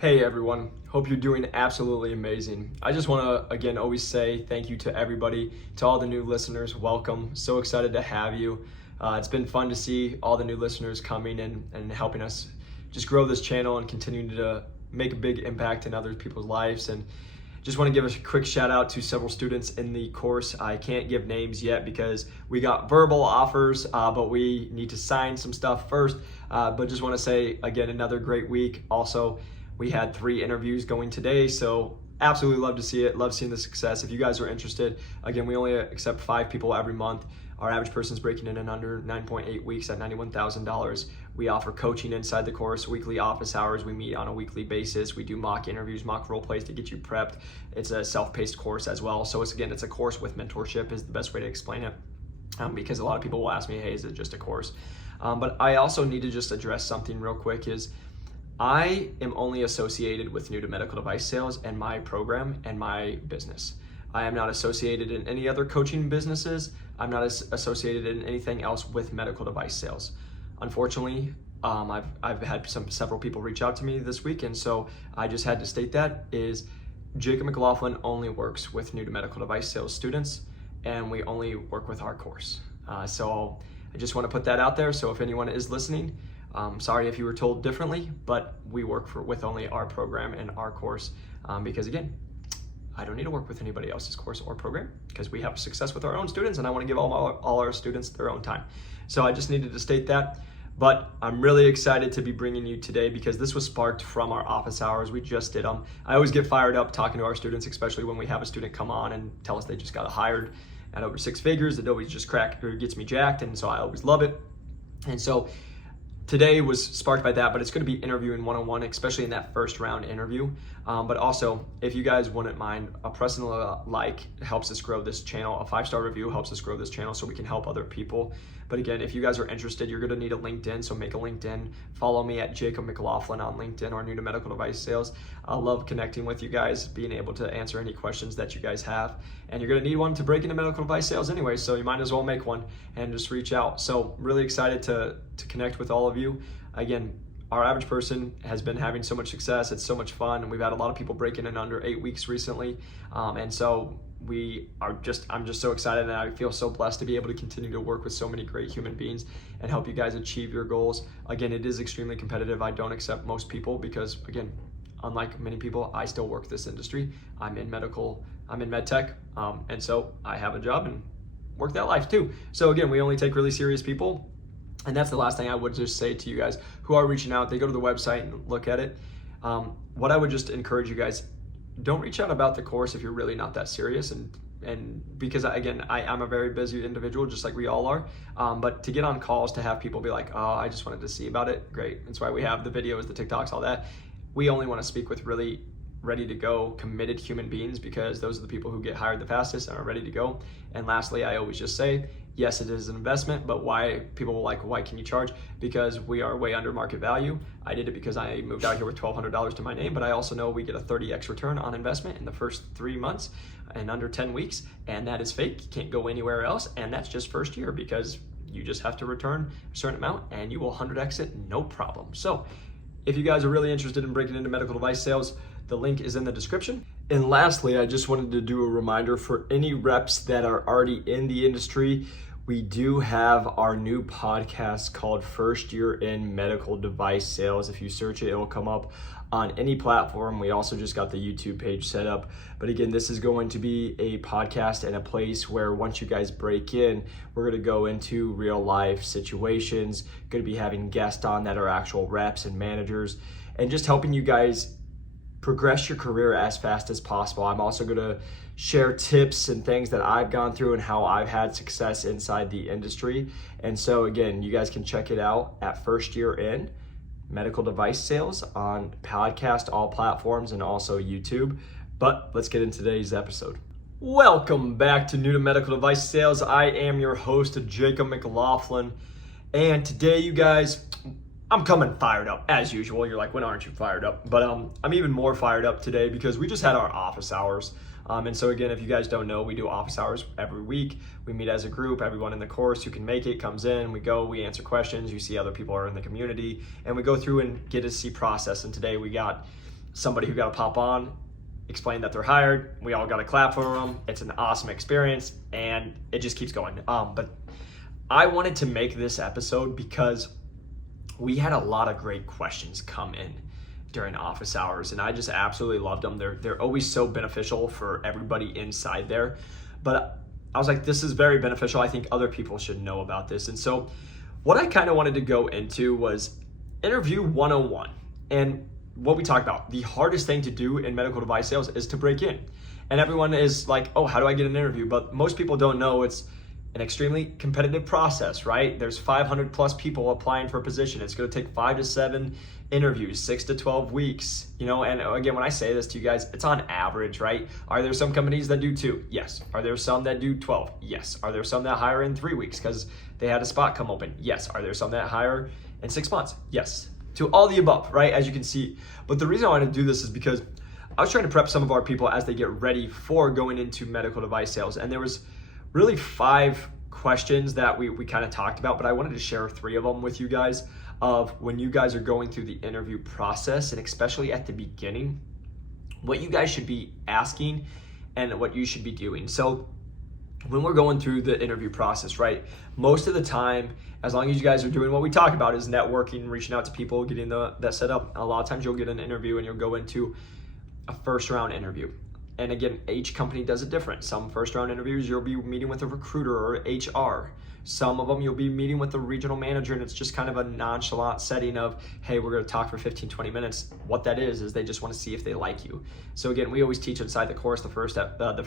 Hey everyone, hope you're doing absolutely amazing. I just want to again always say thank you to everybody, to all the new listeners, welcome. So excited to have you. It's been fun to see all the new listeners coming and helping us just grow this channel and continuing to make a big impact in other people's lives. And just want to give a quick shout out to several students in the course. I can't give names yet because we got verbal offers, but we need to sign some stuff first. But just want to say again, another great week. Also, we had 3 interviews going today, so absolutely love to see it. Love seeing the success. If you guys are interested, again, we only accept 5 people every month. Our average person's breaking in under 9.8 weeks at $91,000. We offer coaching inside the course, weekly office hours. We meet on a weekly basis. We do mock interviews, mock role plays to get you prepped. It's a self-paced course as well. So it's a course with mentorship is the best way to explain it, because a lot of people will ask me, hey, is it just a course? But I also need to just address something real quick is I am only associated with new to medical device sales and my program and my business. I am not associated in any other coaching businesses. I'm not associated in anything else with medical device sales. Unfortunately, I've had several people reach out to me this week, and so I just had to state that is Jacob McLaughlin only works with new to medical device sales students, and we only work with our course. So I just want to put that out there. So if anyone is listening, sorry if you were told differently, but we work with only our program and our course because again, I don't need to work with anybody else's course or program because we have success with our own students and I want to give all our students their own time. So I just needed to state that, but I'm really excited to be bringing you today because this was sparked from our office hours. We just did them. I always get fired up talking to our students, especially when we have a student come on and tell us they just got hired at over 6 figures. It always just gets me jacked, and so I always love it. And so today was sparked by that, but it's going to be interviewing one-on-one, especially in that first round interview. But also, if you guys wouldn't mind, a personal like helps us grow this channel. A 5-star review helps us grow this channel so we can help other people. But again, if you guys are interested, you're going to need a LinkedIn. So make a LinkedIn. Follow me at Jacob McLaughlin on LinkedIn or New to Medical Device Sales. I love connecting with you guys, being able to answer any questions that you guys have. And you're going to need one to break into medical device sales anyway, so you might as well make one and just reach out. So really excited to connect with all of you. Again, our average person has been having so much success. It's so much fun. And we've had a lot of people breaking in under 8 weeks recently. And so I'm just so excited, and I feel so blessed to be able to continue to work with so many great human beings and help you guys achieve your goals. Again, it is extremely competitive. I don't accept most people because, again, unlike many people, I still work this industry. I'm in med tech, and so I have a job and work that life too. So again, we only take really serious people. And that's the last thing I would just say to you guys who are reaching out. They go to the website and look at it. What I would just encourage you guys, don't reach out about the course if you're really not that serious. And because again, I'm a very busy individual, just like we all are. But to get on calls, to have people be like, oh, I just wanted to see about it. Great. That's why we have the videos, the TikToks, all that. We only want to speak with really ready to go, committed human beings, because those are the people who get hired the fastest and are ready to go. And lastly, I always just say, yes, it is an investment, but why people will like, why can you charge? Because we are way under market value. I did it because I moved out here with $1,200 to my name, but I also know we get a 30x return on investment in the first 3 months and under 10 weeks. And that is fake. You can't go anywhere else. And that's just first year because you just have to return a certain amount and you will 100x it, no problem. So if you guys are really interested in breaking into medical device sales, the link is in the description. And lastly, I just wanted to do a reminder for any reps that are already in the industry. We do have our new podcast called First Year in Medical Device Sales. If you search it, it will come up on any platform. We also just got the YouTube page set up. But again, this is going to be a podcast and a place where once you guys break in, we're going to go into real life situations, going to be having guests on that are actual reps and managers, and just helping you guys progress your career as fast as possible. I'm also going to share tips and things that I've gone through and how I've had success inside the industry. And so again, you guys can check it out at First Year in Medical Device Sales on podcast, all platforms, and also YouTube. But let's get into today's episode. Welcome back to New to Medical Device Sales. I am your host, Jacob McLaughlin. And today, you guys, I'm coming fired up as usual. You're like, when aren't you fired up? But I'm even more fired up today because we just had our office hours. And so again, if you guys don't know, we do office hours every week. We meet as a group. Everyone in the course who can make it comes in. We answer questions. You see other people are in the community, and we go through and get to see process. And today we got somebody who got to pop on, explain that they're hired. We all got to clap for them. It's an awesome experience, and it just keeps going. But I wanted to make this episode because we had a lot of great questions come in during office hours, and I just absolutely loved them. They're always so beneficial for everybody inside there. But I was like, this is very beneficial. I think other people should know about this. And so what I kind of wanted to go into was interview 101. And what we talked about, the hardest thing to do in medical device sales is to break in. And everyone is like, oh, how do I get an interview? But most people don't know it's an extremely competitive process, right? There's 500 plus people applying for a position. It's going to take 5 to 7 interviews, 6 to 12 weeks, and again, when I say this to you guys, it's on average, right? Are there some companies that do 2? Yes. Are there some that do 12? Yes. Are there some that hire in 3 weeks because they had a spot come open? Yes. Are there some that hire in 6 months? Yes. To all the above, right? As you can see. But the reason I wanted to do this is because I was trying to prep some of our people as they get ready for going into medical device sales. And there was really 5 questions that we kind of talked about, but I wanted to share 3 of them with you guys of when you guys are going through the interview process, and especially at the beginning, what you guys should be asking and what you should be doing. So when we're going through the interview process, right, most of the time, as long as you guys are doing what we talk about is networking, reaching out to people, getting that set up, a lot of times you'll get an interview and you'll go into a first round interview. And again, each company does it different. Some first round interviews, you'll be meeting with a recruiter or HR. Some of them you'll be meeting with the regional manager, and it's just kind of a nonchalant setting of, hey, we're going to talk for 15, 20 minutes. What that is they just want to see if they like you. So again, we always teach inside the course, the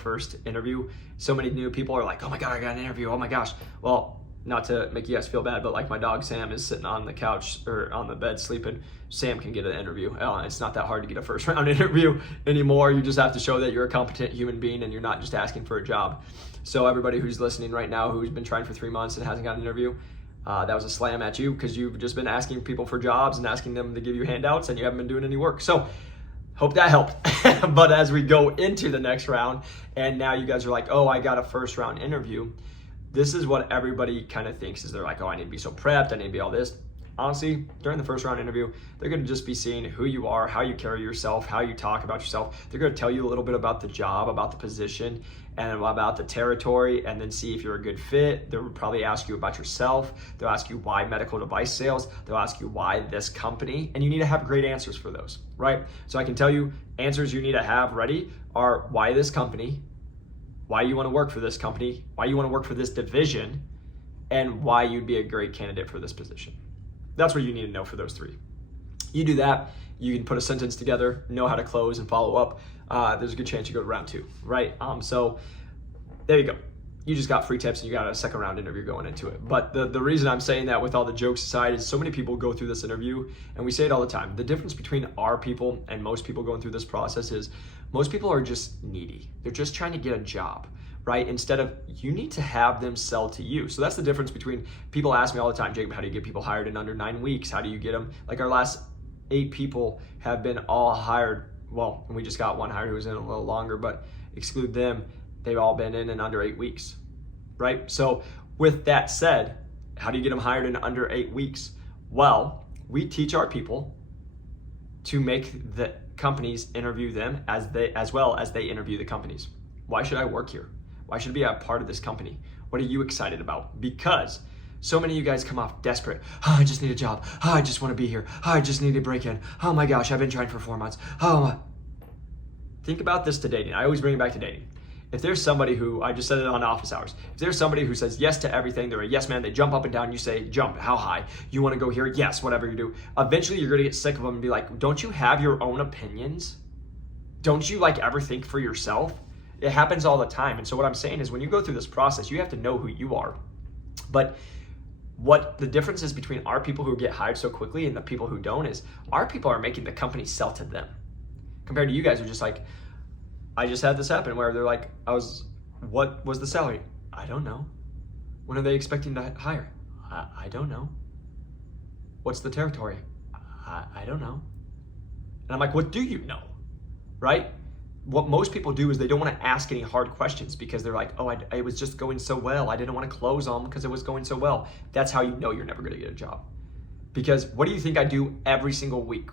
first interview. So many new people are like, oh my God, I got an interview. Oh my gosh. Well, not to make you guys feel bad, but like my dog Sam is sitting on the couch or on the bed sleeping. Sam can get an interview. It's not that hard to get a first round interview anymore. You just have to show that you're a competent human being and you're not just asking for a job. So everybody who's listening right now who's been trying for 3 months and hasn't got an interview, that was a slam at you because you've just been asking people for jobs and asking them to give you handouts and you haven't been doing any work. So hope that helped. But as we go into the next round and now you guys are like, oh, I got a first round interview. This is what everybody kind of thinks is they're like, oh, I need to be so prepped. I need to be all this. Honestly, during the first round interview, they're going to just be seeing who you are, how you carry yourself, how you talk about yourself. They're going to tell you a little bit about the job, about the position, and about the territory, and then see if you're a good fit. They'll probably ask you about yourself. They'll ask you why medical device sales. They'll ask you why this company, and you need to have great answers for those, right? So I can tell you answers you need to have ready are why this company, why you want to work for this company, why you want to work for this division, and why you'd be a great candidate for this position. That's what you need to know for those 3. You do that, you can put a sentence together, know how to close and follow up. There's a good chance you go to round 2, right? So there you go. You just got free tips and you got a second round interview going into it. But the reason I'm saying that with all the jokes aside is so many people go through this interview and we say it all the time. The difference between our people and most people going through this process is most people are just needy. They're just trying to get a job, right? Instead of you need to have them sell to you. So that's the difference between people ask me all the time, Jacob, how do you get people hired in under 9 weeks? How do you get them? Like our last 8 people have been all hired. Well, we just got one hired who was in a little longer, but exclude them, they've all been in under 8 weeks, right? So with that said, how do you get them hired in under 8 weeks? Well, we teach our people to make the companies interview them as well as they interview the companies. Why should I work here? Why should I be a part of this company? What are you excited about? Because so many of you guys come off desperate. Oh, I just need a job. Oh, I just want to be here. Oh, I just need to break in. Oh my gosh, I've been trying for 4 months. Think about this to dating. I always bring it back to dating. If there's somebody who, I just said it on office hours, if there's somebody who says yes to everything, they're a yes man, they jump up and down, you say jump, how high? You want to go here? Yes, whatever you do. Eventually you're going to get sick of them and be like, don't you have your own opinions? Don't you ever think for yourself? It happens all the time. And so what I'm saying is when you go through this process, you have to know who you are. But what the difference is between our people who get hired so quickly and the people who don't is our people are making the company sell to them. Compared to you guys who are just like, I just had this happen where they're like, what was the salary? I don't know. When are they expecting to hire? I don't know. What's the territory? I don't know. And I'm like, what do you know? Right? What most people do is they don't want to ask any hard questions because they're like, oh, it was just going so well. I didn't want to close them because it was going so well. That's how you know you're never going to get a job. Because what do you think I do every single week?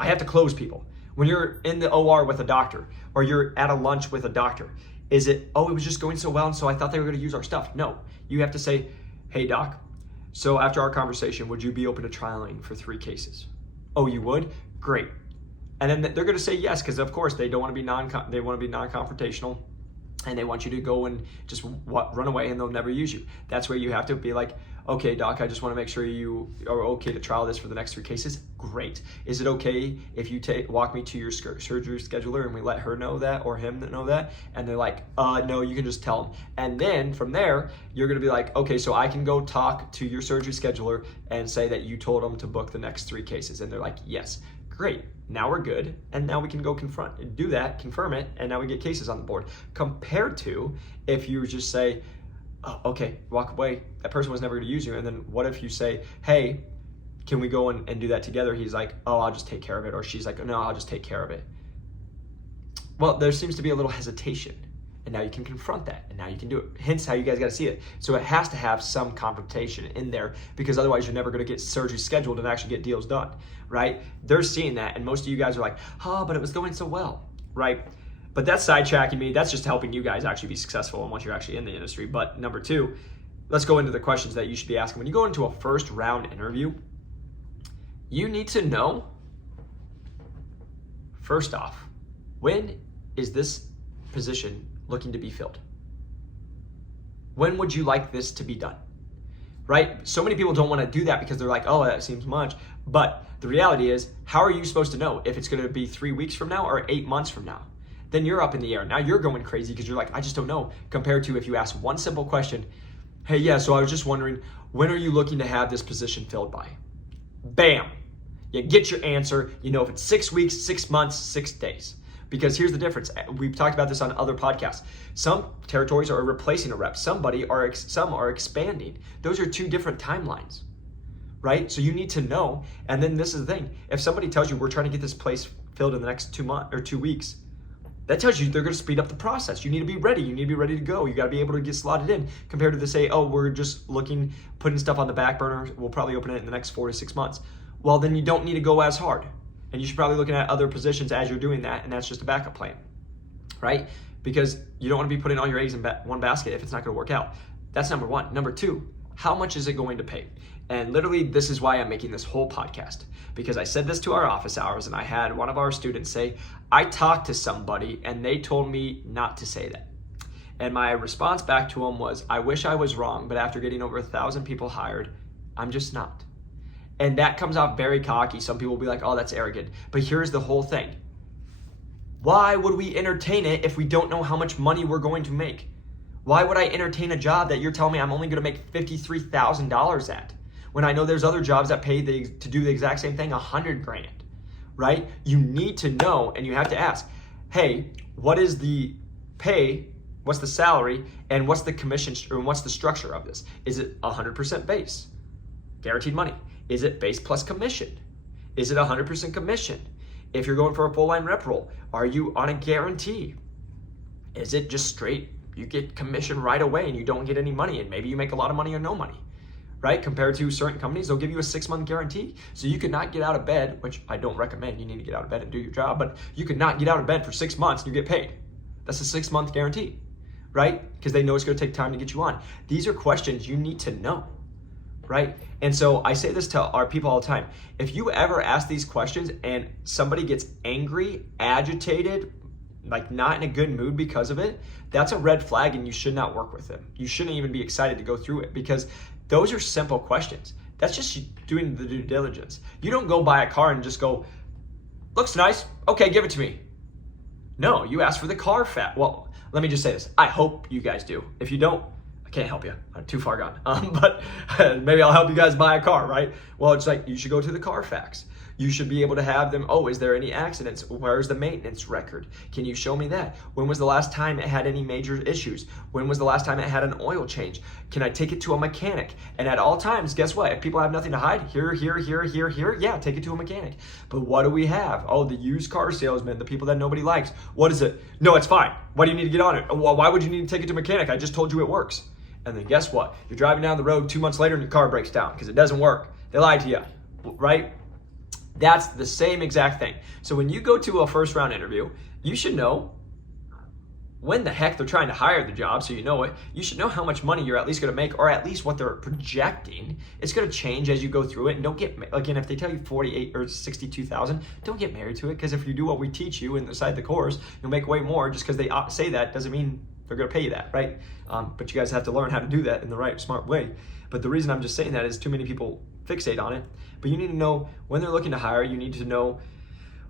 I have to close people. When you're in the OR with a doctor, or you're at a lunch with a doctor, is it, oh, it was just going so well, and so I thought they were going to use our stuff? No, you have to say, hey doc, so after our conversation, would you be open to trialing for 3 cases? Oh, you would? Great. And then they're going to say yes, because of course they don't want to be non-confrontational, and they want you to go and just run away, and they'll never use you. That's where you have to be like, okay, doc, I just want to make sure you are okay to trial this for the next 3 cases. Great. Is it okay if you walk me to your surgery scheduler and we let her know that, or him know that? And they're like, no, you can just tell them. And then from there, you're going to be like, okay, so I can go talk to your surgery scheduler and say that you told them to book the next 3 cases. And they're like, yes. Great, now we're good, and now we can go confirm it, and now we get cases on the board. Compared to if you just say, oh, okay, walk away, that person was never gonna use you, and then what if you say, hey, can we go and do that together? He's like, oh, I'll just take care of it, or she's like, no, I'll just take care of it. Well, there seems to be a little hesitation, and now you can confront that, and now you can do it. Hence how you guys gotta see it. So it has to have some confrontation in there, because otherwise you're never gonna get surgery scheduled and actually get deals done, right? They're seeing that, and most of you guys are like, oh, but it was going so well, right? But that's sidetracking me. That's just helping you guys actually be successful and once you're actually in the industry. But number 2, let's go into the questions that you should be asking. When you go into a first round interview, you need to know, first off, when is this position looking to be filled? When would you like this to be done? Right? So many people don't want to do that because they're like, oh, that seems much. But the reality is, how are you supposed to know if it's going to be 3 weeks from now or 8 months from now? Then you're up in the air. Now you're going crazy because you're like, I just don't know. Compared to if you ask one simple question, hey, yeah, so I was just wondering, when are you looking to have this position filled by? Bam. You get your answer. You know if it's 6 weeks, 6 months, 6 days. Because here's the difference. We've talked about this on other podcasts. Some territories are replacing a rep. Some are expanding. Those are 2 different timelines, right? So you need to know. And then this is the thing. If somebody tells you we're trying to get this place filled in the next 2 months or 2 weeks, that tells you they're going to speed up the process. You need to be ready. You need to be ready to go. You got to be able to get slotted in, compared to the say, oh, we're just putting stuff on the back burner. We'll probably open it in the next 4 to 6 months. Well, then you don't need to go as hard. And you should probably be looking at other positions as you're doing that, and that's just a backup plan, right? Because you don't want to be putting all your eggs in one basket if it's not going to work out. That's number 1. Number 2, how much is it going to pay? And literally, this is why I'm making this whole podcast, because I said this to our office hours, and I had one of our students say, I talked to somebody and they told me not to say that. And my response back to him was, I wish I was wrong, but after getting over 1,000 people hired, I'm just not. And that comes off very cocky. Some people will be like, oh, that's arrogant. But here's the whole thing. Why would we entertain it if we don't know how much money we're going to make? Why would I entertain a job that you're telling me I'm only going to make $53,000 at, when I know there's other jobs that pay to do the exact same thing, $100,000, right? You need to know, and you have to ask, hey, what is the pay? What's the salary? And what's the commission, or what's the structure of this? Is it 100% base, guaranteed money? Is it base plus commission? Is it 100% commission? If you're going for a full line rep role, are you on a guarantee? Is it just straight, you get commission right away and you don't get any money, and maybe you make a lot of money or no money, right? Compared to certain companies, they'll give you a 6-month guarantee. So you could not get out of bed, which I don't recommend. You need to get out of bed and do your job, but you could not get out of bed for 6 months and you get paid. That's a 6-month guarantee, right? Because they know it's going to take time to get you on. These are questions you need to know, right? And so I say this to our people all the time. If you ever ask these questions and somebody gets angry, agitated, like not in a good mood because of it, that's a red flag, and you should not work with them. You shouldn't even be excited to go through it, because those are simple questions. That's just doing the due diligence. You don't go buy a car and just go, looks nice, okay, give it to me. No, you ask for the car fact. Well, let me just say this. I hope you guys do. If you don't, I can't help you. I'm too far gone. But maybe I'll help you guys buy a car, right? Well, it's like you should go to the car facts. You should be able to have them. Oh, is there any accidents? Where's the maintenance record? Can you show me that? When was the last time it had any major issues? When was the last time it had an oil change? Can I take it to a mechanic? And at all times, guess what? If people have nothing to hide, here, yeah, take it to a mechanic. But what do we have? Oh, the used car salesman, the people that nobody likes. What is it? No, it's fine. Why do you need to get on it? Well, why would you need to take it to a mechanic? I just told you it works. And then guess what? You're driving down the road 2 months later and your car breaks down because it doesn't work. They lied to you, right? That's the same exact thing. So when you go to a first round interview, you should know when the heck they're trying to hire the job, so you know it. You should know how much money you're at least going to make, or at least what they're projecting. It's going to change as you go through it. And don't get, again, if they tell you 48 or 62,000, don't get married to it, because if you do what we teach you inside the course, you'll make way more. Just because they say that doesn't mean they're going to pay you that, right? But you guys have to learn how to do that in the right, smart way. But the reason I'm just saying that is too many people fixate on it. But you need to know when they're looking to hire. You need to know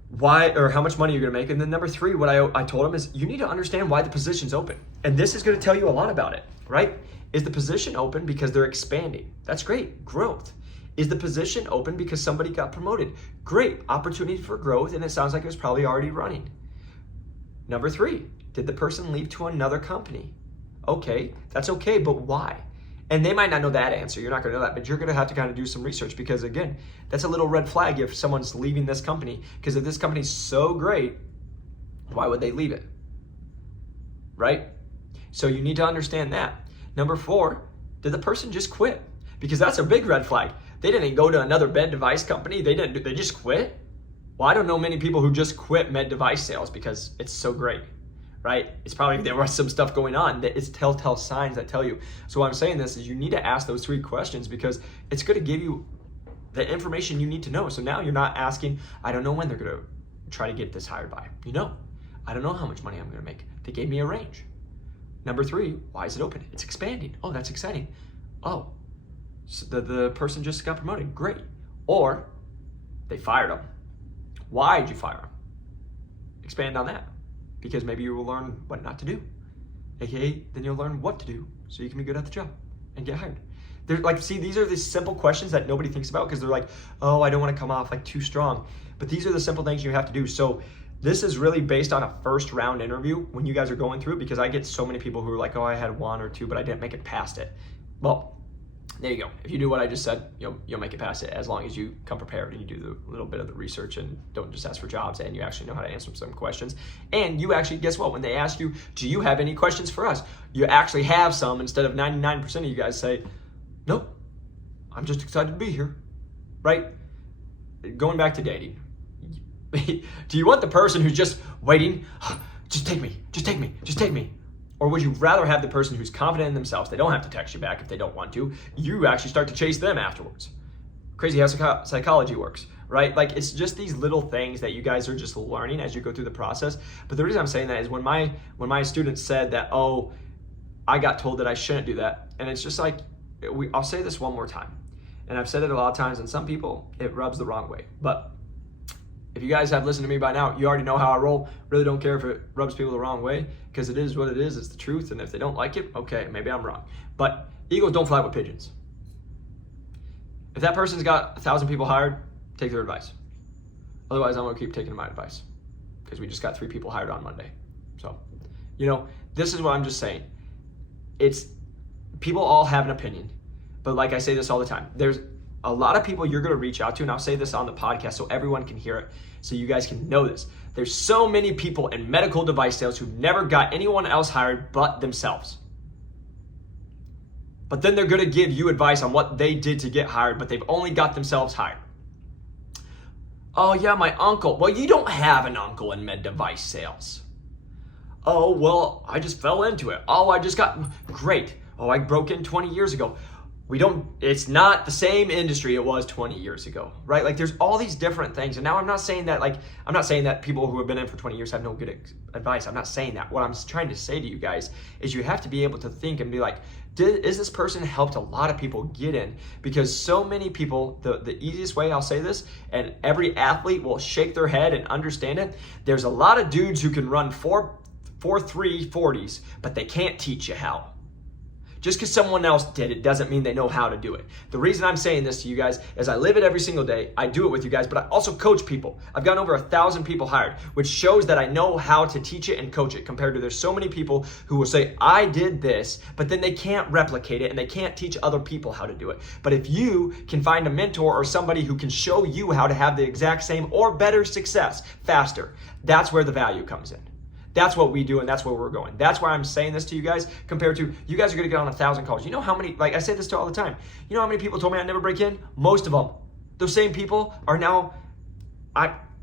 why, or how much money you're going to make. And then number three, what I told them is you need to understand why the position's open. And this is going to tell you a lot about it, right? Is the position open because they're expanding? That's great, growth. Is the position open because somebody got promoted? Great, opportunity for growth, and it sounds like it was probably already running. Number three, did the person leave to another company? Okay, that's okay, but why? And they might not know that answer. You're not going to know that, but you're going to have to kind of do some research, because again, that's a little red flag if someone's leaving this company, because if this company's so great, why would they leave it? Right? So you need to understand that. Number four, did the person just quit? Because that's a big red flag. They didn't go to another med device company. They just quit. Well, I don't know many people who just quit med device sales because it's so great. Right? It's probably there was some stuff going on that it's telltale signs that tell you. So why I'm saying this is you need to ask those three questions, because it's going to give you the information you need to know. So now you're not asking, I don't know when they're going to try to get this hired by. You know, I don't know how much money I'm going to make. They gave me a range. Number three, why is it open? It's expanding. Oh, that's exciting. Oh, so the person just got promoted. Great. Or they fired them. Why did you fire them? Expand on that. Because maybe you will learn what not to do. AKA, then you'll learn what to do so you can be good at the job and get hired. They're like, see, these are the simple questions that nobody thinks about, because they're like, oh, I don't want to come off like too strong. But these are the simple things you have to do. So this is really based on a first round interview when you guys are going through, because I get so many people who are like, oh, I had one or two, but I didn't make it past it. Well, there you go. If you do what I just said, you'll make it past it, as long as you come prepared and you do the little bit of the research and don't just ask for jobs, and you actually know how to answer some questions. And you actually, guess what? When they ask you, do you have any questions for us? You actually have some, instead of 99% of you guys say, nope, I'm just excited to be here, right? Going back to dating. Do you want the person who's just waiting? Just take me, just take me, just take me. Or would you rather have the person who's confident in themselves? They don't have to text you back if they don't want to. You actually start to chase them afterwards. Crazy how psychology works, right? Like, it's just these little things that you guys are just learning as you go through the process. But the reason I'm saying that is when my students said that, oh, I got told that I shouldn't do that. And it's just like, I'll say this one more time. And I've said it a lot of times, and some people, it rubs the wrong way. But if you guys have listened to me by now, you already know how I roll. Really don't care if it rubs people the wrong way, because it is what it is. It's the truth. And if they don't like it, okay, maybe I'm wrong. But eagles don't fly with pigeons. If that person's got 1,000 people hired, take their advice. Otherwise, I'm going to keep taking my advice, because we just got 3 people hired on Monday. So, this is what I'm just saying. It's people all have an opinion. But like I say this all the time, there's a lot of people you're going to reach out to, and I'll say this on the podcast so everyone can hear it, so you guys can know this. There's so many people in medical device sales who never got anyone else hired but themselves. But then they're going to give you advice on what they did to get hired, but they've only got themselves hired. Oh yeah, my uncle. Well, you don't have an uncle in med device sales. Oh, well, I just fell into it. Oh, I just got, great. Oh, I broke in 20 years ago. It's not the same industry it was 20 years ago, right? Like, there's all these different things. And now I'm not saying that people who have been in for 20 years have no good advice. I'm not saying that. What I'm trying to say to you guys is you have to be able to think and be like, is this person helped a lot of people get in? Because so many people, the easiest way I'll say this, and every athlete will shake their head and understand it, there's a lot of dudes who can run 4.3 40s, but they can't teach you how. Just because someone else did it doesn't mean they know how to do it. The reason I'm saying this to you guys is I live it every single day. I do it with you guys, but I also coach people. I've gotten over 1,000 people hired, which shows that I know how to teach it and coach it, compared to there's so many people who will say, I did this, but then they can't replicate it and they can't teach other people how to do it. But if you can find a mentor or somebody who can show you how to have the exact same or better success faster, that's where the value comes in. That's what we do, and that's where we're going. That's why I'm saying this to you guys, compared to you guys are going to get on 1,000 calls. You know how many, like I say this to all the time, you know how many people told me I'd never break in? Most of them. Those same people are now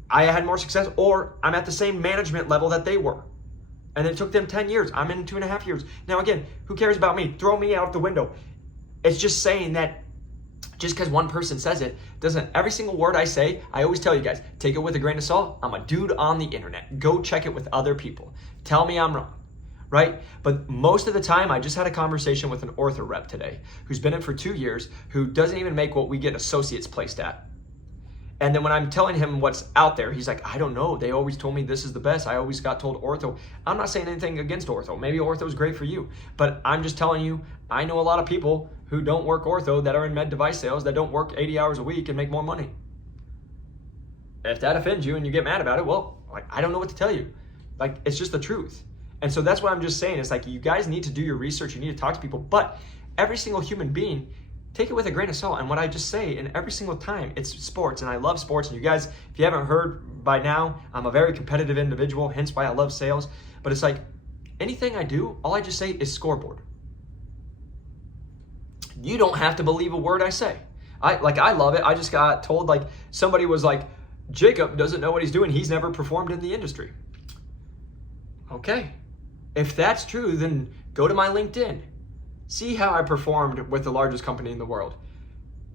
I had more success, or I'm at the same management level that they were. And it took them 10 years. I'm in 2.5 years. Now again, who cares about me? Throw me out the window. It's just saying that just because one person says it doesn't, every single word I say, I always tell you guys, take it with a grain of salt. I'm a dude on the internet. Go check it with other people. Tell me I'm wrong, right? But most of the time, I just had a conversation with an ortho rep today who's been in for 2 years, who doesn't even make what we get associates placed at. And then when I'm telling him what's out there, he's like, I don't know. They always told me this is the best. I always got told ortho. I'm not saying anything against ortho. Maybe ortho is great for you. But I'm just telling you, I know a lot of people who don't work ortho that are in med device sales that don't work 80 hours a week and make more money. If that offends you and you get mad about it, well, like, I don't know what to tell you. Like, it's just the truth. And so that's what I'm just saying. It's like, you guys need to do your research. You need to talk to people. But every single human being, take it with a grain of salt. And what I just say, and every single time, it's sports, and I love sports. And you guys, if you haven't heard by now, I'm a very competitive individual, hence why I love sales. But it's like, anything I do, all I just say is scoreboard. You don't have to believe a word I say. I love it. I just got told, like, somebody was like, Jacob doesn't know what he's doing. He's never performed in the industry. Okay. If that's true, then go to my LinkedIn. See how I performed with the largest company in the world.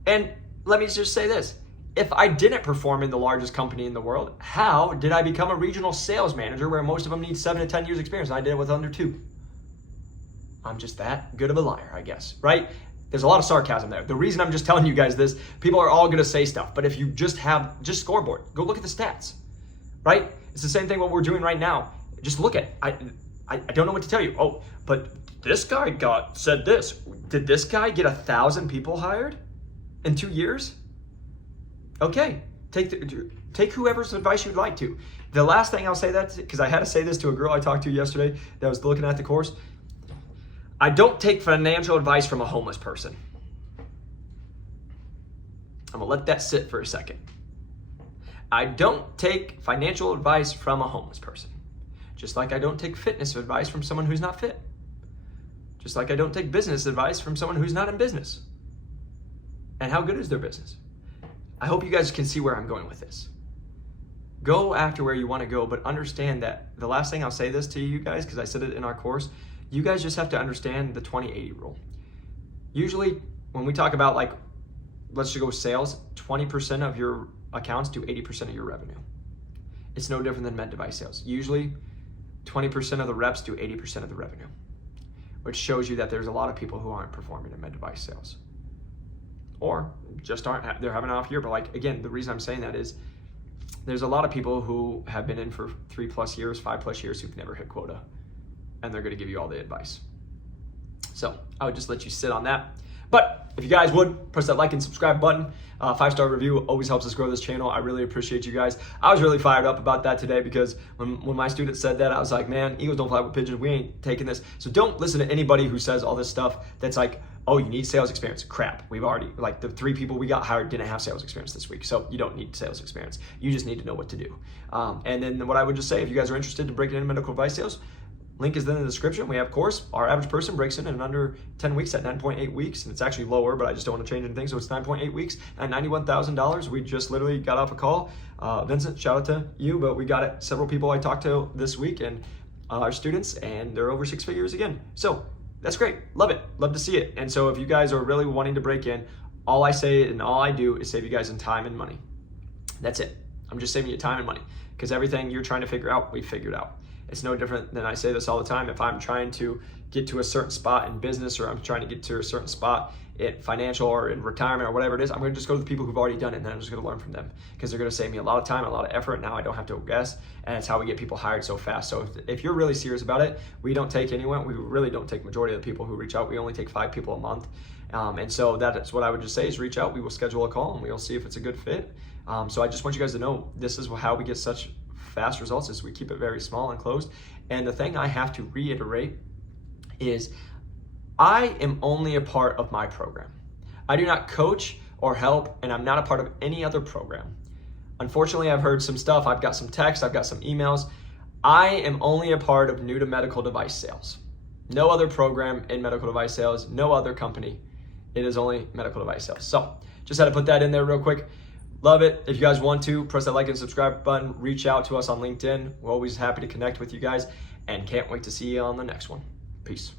And let me just say this. If I didn't perform in the largest company in the world, how did I become a regional sales manager where most of them need 7 to 10 years experience and I did it with under 2? I'm just that good of a liar, I guess, right? There's a lot of sarcasm there. The reason I'm just telling you guys this, people are all going to say stuff, but if you just scoreboard, go look at the stats, right? It's the same thing what we're doing right now. Just look at it. I don't know what to tell you. Oh, but this guy said this. Did this guy get 1,000 people hired in 2 years? Okay, take whoever's advice you'd like to. The last thing I'll say that, because I had to say this to a girl I talked to yesterday that was looking at the course. I don't take financial advice from a homeless person. I'm gonna let that sit for a second. I don't take financial advice from a homeless person. Just like I don't take fitness advice from someone who's not fit. Just like I don't take business advice from someone who's not in business. And how good is their business? I hope you guys can see where I'm going with this. Go after where you want to go, but understand that the last thing I'll say this to you guys, because I said it in our course, you guys just have to understand the 20-80 rule. Usually when we talk about, like, let's just go with sales, 20% of your accounts do 80% of your revenue. It's no different than med device sales. Usually 20% of the reps do 80% of the revenue, which shows you that there's a lot of people who aren't performing in med device sales, or just aren't, they're having an off year. But, like, again, the reason I'm saying that is there's a lot of people who have been in for 3+ years, 5+ years who've never hit quota, and they're going to give you all the advice. So I would just let you sit on that. But if you guys would, press that like and subscribe button. 5-star review always helps us grow this channel. I really appreciate you guys. I was really fired up about that today because when my student said that, I was like, man, Eagles don't fly with pigeons. We ain't taking this. So don't listen to anybody who says all this stuff that's like, oh, you need sales experience. Crap. We've already, like, the 3 people we got hired didn't have sales experience this week. So you don't need sales experience. You just need to know what to do. And then what I would just say, if you guys are interested to break into medical device sales, link is in the description. We have a course. Our average person breaks in under 10 weeks at 9.8 weeks. And it's actually lower, but I just don't want to change anything. So it's 9.8 weeks at $91,000. We just literally got off a call. Vincent, shout out to you, but we got it. Several people I talked to this week and our students, and they're over 6 figures again. So that's great. Love it. Love to see it. And so if you guys are really wanting to break in, all I say and all I do is save you guys in time and money. That's it. I'm just saving you time and money because everything you're trying to figure out, we figured out. It's no different than I say this all the time. If I'm trying to get to a certain spot in business, or I'm trying to get to a certain spot in financial or in retirement or whatever it is, I'm going to just go to the people who've already done it, and then I'm just going to learn from them because they're going to save me a lot of time, a lot of effort. Now I don't have to guess, and it's how we get people hired so fast. So if you're really serious about it, we don't take anyone. We really don't take majority of the people who reach out. We only take 5 people a month. And so that's what I would just say is reach out. We will schedule a call and we'll see if it's a good fit. So I just want you guys to know this is how we get such fast results, is we keep it very small and closed. And the thing I have to reiterate is I am only a part of my program. I do not coach or help, and I'm not a part of any other program. Unfortunately, I've heard some stuff. I've got some texts, I've got some emails. I am only a part of new to medical device sales. No other program in medical device sales, no other company. It is only medical device sales. So just had to put that in there real quick. Love it. If you guys want to, press that like and subscribe button. Reach out to us on LinkedIn. We're always happy to connect with you guys and can't wait to see you on the next one. Peace.